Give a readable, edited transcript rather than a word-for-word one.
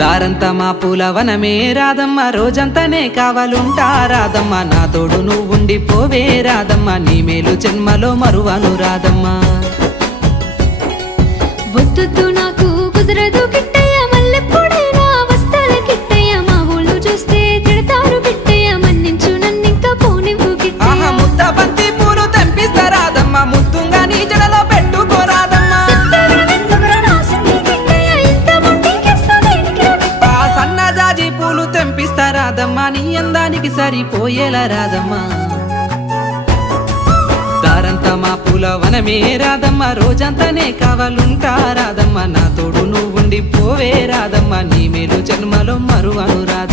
దారంతా మా పూలవనమే రాదమ్మ, రోజంతానే కావాలుంటా రాదమ్మ, నా తోడు నువ్వుండి పోవే రాదమ్మ, నీ మేలు జన్మలో మరువను రాదమ్మ. వద్దు నాకు కుదరదు కిట్టయ్య, మల్లెప్పుడైనా వస్తాల కిట్టయ్య, మా ఊళ్ళు చూస్తే తిడతారు కిట్టయ్య, మన్నించు నన్నింకా పోనివ్వు కిట్టయ్య. ముద్ద బంతి పూలు తెంపిస్తా రాదమ్మ, ముద్దుంగా నీ జడలో పెట్టుకోరాదమ్మ. సన్నజాజి పూలు తెంపిస్తా రాదమ్మ, నీ అందానికి సరిపోయేలా రాదమ్మ. దారంతా మా పూలవనమే రాదమ్మ, రోజంతానే కావాలుంటా రాదమ్మ, నా తోడు నువ్వుండి పోవే రాదమ్మ, నీ మేలు జన్మలో మరువను రాదమ్మ.